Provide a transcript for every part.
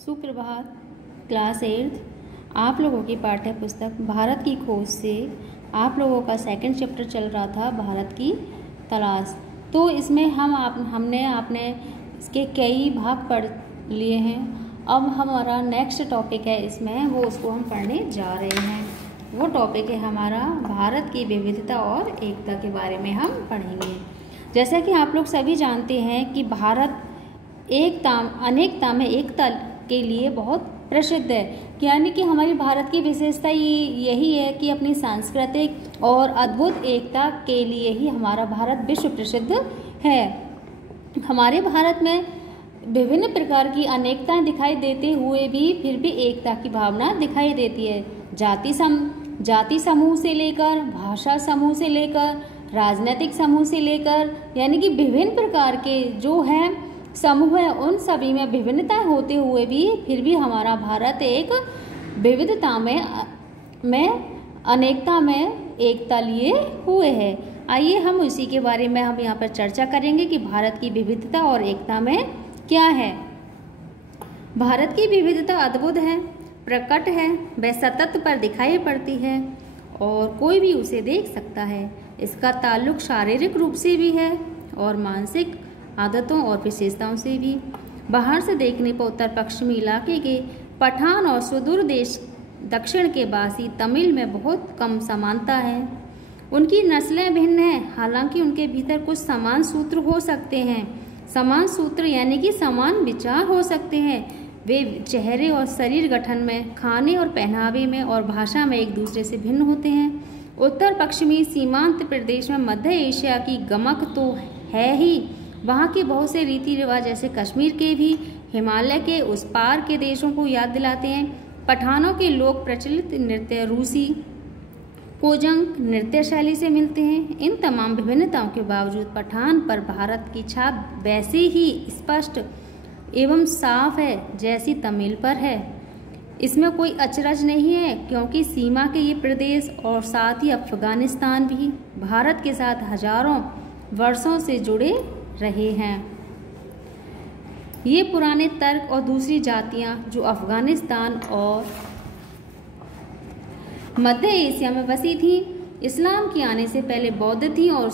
सुप्रभात। क्लास 8 आप लोगों की पाठ्य पुस्तक भारत की खोज से आप लोगों का सेकंड चैप्टर चल रहा था, भारत की तलाश। तो इसमें हमने आपने इसके कई भाग पढ़ लिए हैं। अब हमारा नेक्स्ट टॉपिक है इसमें, वो उसको हम पढ़ने जा रहे हैं। वो टॉपिक है हमारा भारत की विविधता और एकता के बारे में हम पढ़ेंगे। जैसा कि आप लोग सभी जानते हैं कि भारत अनेकता में एकता के लिए बहुत प्रसिद्ध है। यानी कि हमारी भारत की विशेषता यही है कि अपनी सांस्कृतिक और अद्भुत एकता के लिए ही हमारा भारत विश्व प्रसिद्ध है। हमारे भारत में विभिन्न प्रकार की अनेकताएं दिखाई देते हुए भी फिर भी एकता की भावना दिखाई देती है। जाति समूह से लेकर, भाषा समूह से लेकर, राजनीतिक समूह से लेकर, यानी कि विभिन्न प्रकार के जो है समूह है, उन सभी में विभिन्नताएं होते हुए भी फिर भी हमारा भारत एक विविधता में अनेकता में एकता लिए हुए है। आइए हम उसी के बारे में हम यहाँ पर चर्चा करेंगे कि भारत की विविधता और एकता में क्या है। भारत की विविधता अद्भुत है, प्रकट है, वह सतत पर दिखाई पड़ती है और कोई भी उसे देख सकता है। इसका ताल्लुक शारीरिक रूप से भी है और मानसिक आदतों और विशेषताओं से भी। बाहर से देखने पर उत्तर पश्चिमी इलाके के पठान और सुदूर देश दक्षिण के बासी तमिल में बहुत कम समानता है। उनकी नस्लें भिन्न हैं, हालांकि उनके भीतर कुछ समान सूत्र हो सकते हैं। समान सूत्र यानी कि समान विचार हो सकते हैं। वे चेहरे और शरीर गठन में, खाने और पहनावे में और भाषा में एक दूसरे से भिन्न होते हैं। उत्तर पश्चिमी सीमांत प्रदेश में मध्य एशिया की गमक तो है ही, वहाँ के बहुत से रीति रिवाज जैसे कश्मीर के भी हिमालय के उस पार के देशों को याद दिलाते हैं। पठानों के लोक प्रचलित नृत्य रूसी कोजंग नृत्य शैली से मिलते हैं। इन तमाम विभिन्नताओं के बावजूद पठान पर भारत की छाप वैसे ही स्पष्ट एवं साफ है जैसी तमिल पर है। इसमें कोई अचरज नहीं है, क्योंकि सीमा के ये प्रदेश और साथ ही अफगानिस्तान भी भारत के साथ हजारों वर्षों से जुड़े रहे हैं। ये पुराने तर्क और दूसरी जातियां जो अफगानिस्तान और मध्य एशिया में बसी थी, इस्लाम के आने से पहले बौद्ध थी और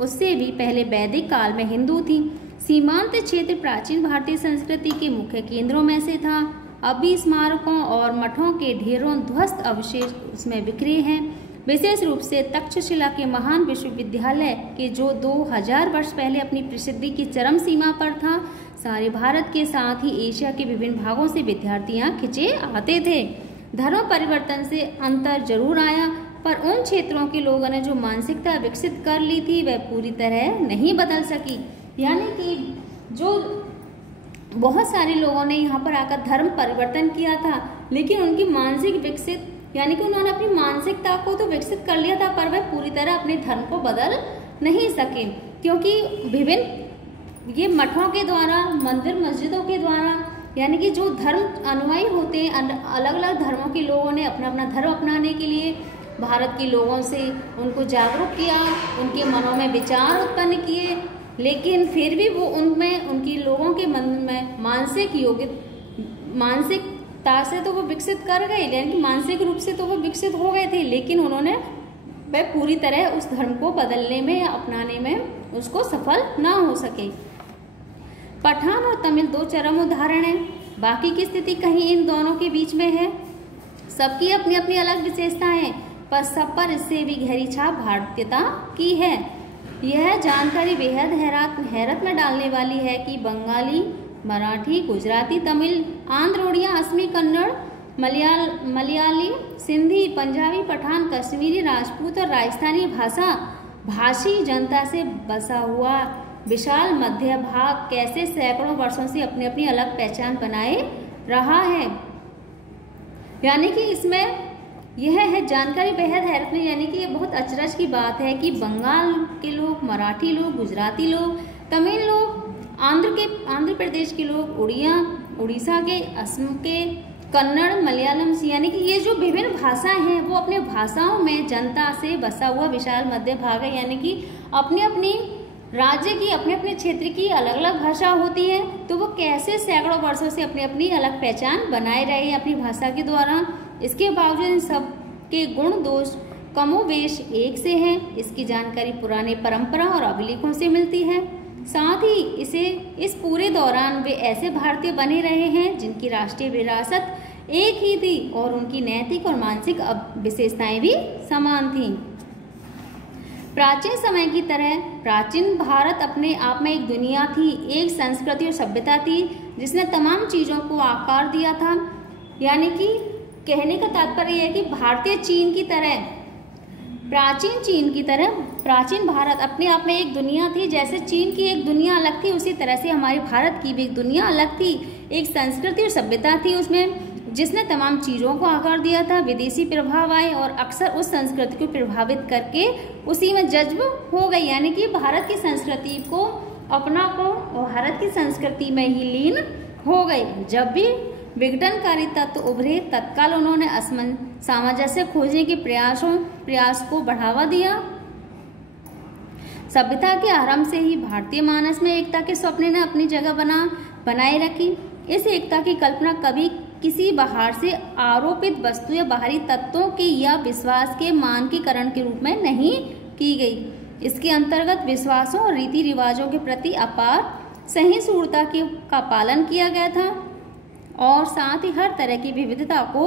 उससे भी पहले वैदिक काल में हिंदू थी। सीमांत क्षेत्र प्राचीन भारतीय संस्कृति के मुख्य केंद्रों में से था। अभी स्मारकों और मठों के ढेरों ध्वस्त अवशेष उसमें बिखरे हैं। विशेष रूप से तक्षशिला के महान विश्वविद्यालय के जो 2000 वर्ष पहले अपनी प्रसिद्धि की चरम सीमा पर था, सारे भारत के साथ ही एशिया के विभिन्न भागों से विद्यार्थी यहाँ खिंचे आते थे। धर्म परिवर्तन से अंतर जरूर आया, पर उन क्षेत्रों के लोगों ने जो मानसिकता विकसित कर ली थी वह पूरी तरह नहीं बदल सकी। यानी कि जो बहुत सारे लोगों ने यहाँ पर आकर धर्म परिवर्तन किया था, लेकिन उनकी मानसिक विकसित यानी कि उन्होंने अपनी मानसिकता को तो विकसित कर लिया था, पर वह पूरी तरह अपने धर्म को बदल नहीं सके, क्योंकि विभिन्न ये मठों के द्वारा, मंदिर मस्जिदों के द्वारा, यानी कि जो धर्म अनुयायी होते हैं, अलग अलग धर्मों के लोगों ने अपना अपना धर्म अपनाने के लिए भारत के लोगों से उनको जागरूक किया, उनके मनों में विचार उत्पन्न किए, लेकिन फिर भी वो उनमें उनकी लोगों के मन में मानसिकता से तो वो विकसित कर गए, यानी कि मानसिक रूप से तो वो विकसित हो गए थे, लेकिन उन्होंने वह पूरी तरह उस धर्म को बदलने में या अपनाने में उसको सफल ना हो सके। पठान और तमिल दो चरम उदाहरण हैं, बाकी की स्थिति कहीं इन दोनों के बीच में है। सबकी अपनी अपनी अलग विशेषताएं हैं, पर सब पर इससे भी गहरी छाप भारतीयता की है। यह जानकारी बेहद हैरत में डालने वाली है कि बंगाली, मराठी, गुजराती, तमिल, आंध्र, उड़िया, असमी, कन्नड़, मलयाली, सिंधी, पंजाबी, पठान, कश्मीरी, राजपूत और राजस्थानी भाषी जनता से बसा हुआ विशाल मध्य भाग कैसे सैकड़ों वर्षों से अपनी अपनी अलग पहचान बनाए रहा है। यानी कि इसमें यह है जानकारी बेहद हैरत में, यानी कि ये बहुत अचरज की बात है कि बंगाल के लोग, मराठी लोग, गुजराती लोग, तमिल लोग, आंध्र प्रदेश के लोग, उड़ीसा के, असम के, कन्नड़, मलयालम, यानी कि ये जो विभिन्न भाषाएं हैं वो अपने भाषाओं में जनता से बसा हुआ विशाल मध्य भाग है। यानी कि अपनी अपनी राज्य की अपने अपने क्षेत्र की अलग अलग भाषा होती है, तो वो कैसे सैकड़ों वर्षों से अपनी अपनी अलग पहचान बनाए रहे हैं अपनी भाषा के द्वारा। इसके बावजूद इन सब के गुण दोष कमोवेश एक से हैं। इसकी जानकारी पुराने परंपरा और अभिलेखों से मिलती है। साथ ही इस पूरे दौरान वे ऐसे भारतीय बने रहे हैं जिनकी राष्ट्रीय विरासत एक ही थी और उनकी नैतिक और मानसिक विशेषताएं भी समान थीं। प्राचीन समय की तरह प्राचीन भारत अपने आप में एक दुनिया थी, एक संस्कृति और सभ्यता थी जिसने तमाम चीज़ों को आकार दिया था। यानी कि कहने का तात्पर्य है कि भारतीय चीन की तरह, प्राचीन चीन की तरह प्राचीन भारत अपने आप में एक दुनिया थी। जैसे चीन की एक दुनिया अलग थी, उसी तरह से हमारे भारत की भी एक दुनिया अलग थी। एक संस्कृति और सभ्यता थी उसमें, जिसने तमाम चीज़ों को आकार दिया था। विदेशी प्रभाव आए और अक्सर उस संस्कृति को प्रभावित करके उसी में जज्ब हो गई, यानी कि भारत की संस्कृति को अपना को और भारत की संस्कृति में ही लीन हो गई। जब भी विघटनकारी तत्व उभरे, तत्काल उन्होंने सामंजस्य खोजने के प्रयास को बढ़ावा दिया। सभ्यता के आरंभ से ही भारतीय मानस में एकता के स्वप्न ने अपनी जगह बनाए रखी। इस एकता की कल्पना कभी किसी बाहर से आरोपित वस्तु या बाहरी तत्वों के या विश्वास के मानकीकरण के रूप में नहीं की गई। इसके अंतर्गत विश्वासों और रीति रिवाजों के प्रति अपार सहिष्णुता का पालन किया गया था और साथ ही हर तरह की विविधता को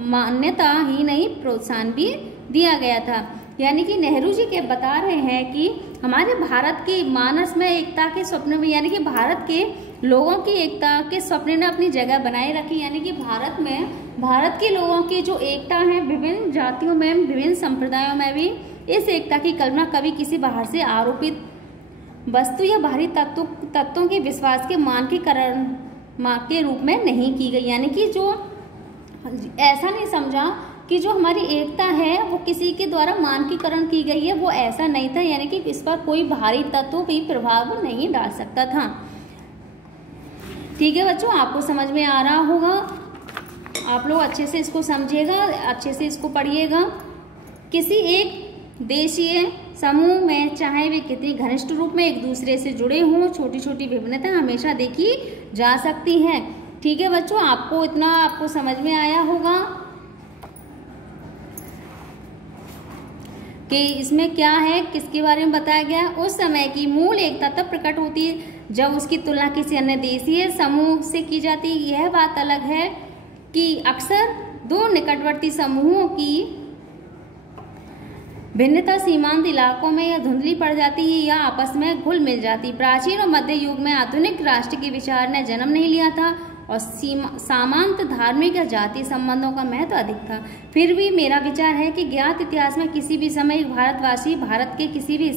मान्यता ही नहीं प्रोत्साहन भी दिया गया था। यानी कि नेहरू जी के बता रहे हैं कि हमारे भारत के मानस में एकता के स्वप्न में, यानी कि भारत के लोगों की एकता के स्वप्न ने अपनी जगह बनाए रखी। यानी कि भारत के लोगों की जो एकता है, विभिन्न जातियों में, विभिन्न संप्रदायों में भी इस एकता की कल्पना कभी किसी बाहर से आरोपित वस्तु या बाहरी तत्वों के विश्वास के मानकीकरण के रूप में नहीं की गई। यानी कि जो ऐसा नहीं समझा कि जो हमारी एकता है वो किसी के द्वारा मानकीकरण की गई है, वो ऐसा नहीं था। यानी कि इस पर कोई बाहरी तत्व भी प्रभाव नहीं डाल सकता था। ठीक है बच्चों, आपको समझ में आ रहा होगा। आप लोग अच्छे से इसको समझिएगा, अच्छे से इसको पढ़िएगा। किसी एक देशीय समूह में चाहे वे कितनी घनिष्ठ रूप में एक दूसरे से जुड़े हों, छोटी छोटी विभिन्नता हमेशा देखी जा सकती हैं। ठीक है बच्चों, आपको समझ में आया होगा कि इसमें क्या है, किसके बारे में बताया गया। उस समय की मूल एकता तब प्रकट होती है जब उसकी तुलना किसी अन्य देशीय समूह से की जाती है। यह बात अलग है कि अक्सर दो निकटवर्ती समूहों की भिन्नता सीमांत इलाकों में या धुंधली पड़ जाती है या आपस में घुल मिल जाती। प्राचीन और मध्य युग में आधुनिक राष्ट्र के विचार ने जन्म नहीं लिया था और सामान्य धार्मिक या जातीय संबंधों का महत्व अधिक था। फिर भी मेरा विचार है कि ज्ञात इतिहास में किसी भी समय एक भारतवासी भारत के किसी भी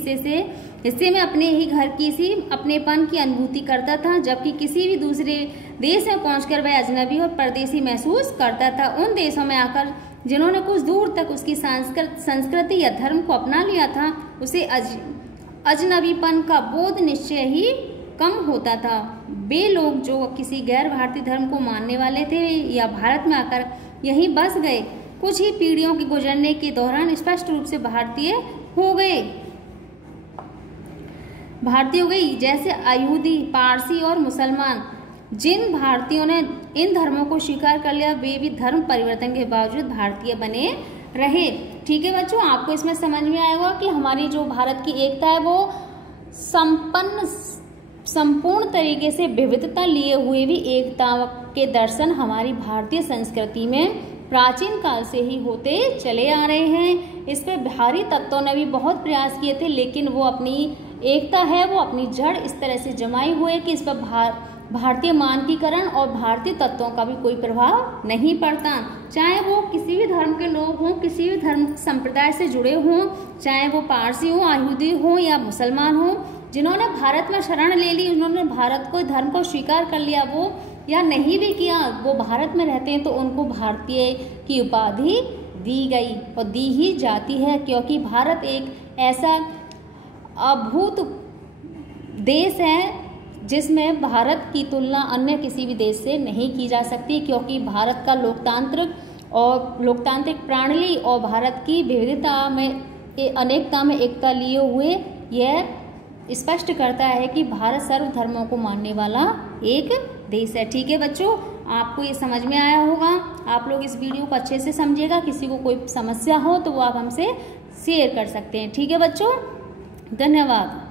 हिस्से में अपने ही घर की सी अपनेपन की अनुभूति करता था, जबकि किसी भी दूसरे देश में पहुंचकर वह अजनबी और परदेसी महसूस करता था। उन देशों में आकर जिन्होंने कुछ दूर तक उसकी संस्कृति या धर्म को अपना लिया था, उसे अजनबीपन का बोध निश्चय ही कम होता था। वे लोग जो किसी गैर भारतीय धर्म को मानने वाले थे या भारत में आकर यहीं बस गए, कुछ ही पीढ़ियों के गुजरने के दौरान स्पष्ट रूप से भारतीय हो गए। जैसे यहूदी, पारसी और मुसलमान। जिन भारतीयों ने इन धर्मों को स्वीकार कर लिया, वे भी धर्म परिवर्तन के बावजूद भारतीय बने रहे। ठीक है बच्चों, आपको इसमें समझ में आएगा कि हमारी जो भारत की एकता है वो संपूर्ण तरीके से विविधता लिए हुए भी एकता के दर्शन हमारी भारतीय संस्कृति में प्राचीन काल से ही होते चले आ रहे हैं। इस पे बाहरी तत्वों ने भी बहुत प्रयास किए थे, लेकिन वो अपनी एकता है वो अपनी जड़ इस तरह से जमाई हुई कि इस पर भारतीय मानकीकरण और भारतीय तत्वों का भी कोई प्रभाव नहीं पड़ता। चाहे वो किसी भी धर्म के लोग हों, किसी भी धर्म संप्रदाय से जुड़े हों, चाहे वो पारसी हो, यहूदी हो या मुसलमान हो, जिन्होंने भारत में शरण ले ली, उन्होंने भारत को धर्म को स्वीकार कर लिया, वो या नहीं भी किया, वो भारत में रहते हैं तो उनको भारतीय की उपाधि दी गई और दी ही जाती है, क्योंकि भारत एक ऐसा अद्भुत देश है जिसमें भारत की तुलना अन्य किसी भी देश से नहीं की जा सकती, क्योंकि भारत का लोकतांत्रिक प्रणाली और भारत की विविधता में अनेकता में एकता लिए हुए यह स्पष्ट करता है कि भारत सर्व धर्मों को मानने वाला एक देश है। ठीक है बच्चों, आपको ये समझ में आया होगा। आप लोग इस वीडियो को अच्छे से समझिएगा। किसी को कोई समस्या हो तो वो आप हमसे शेयर कर सकते हैं। ठीक है बच्चों, धन्यवाद।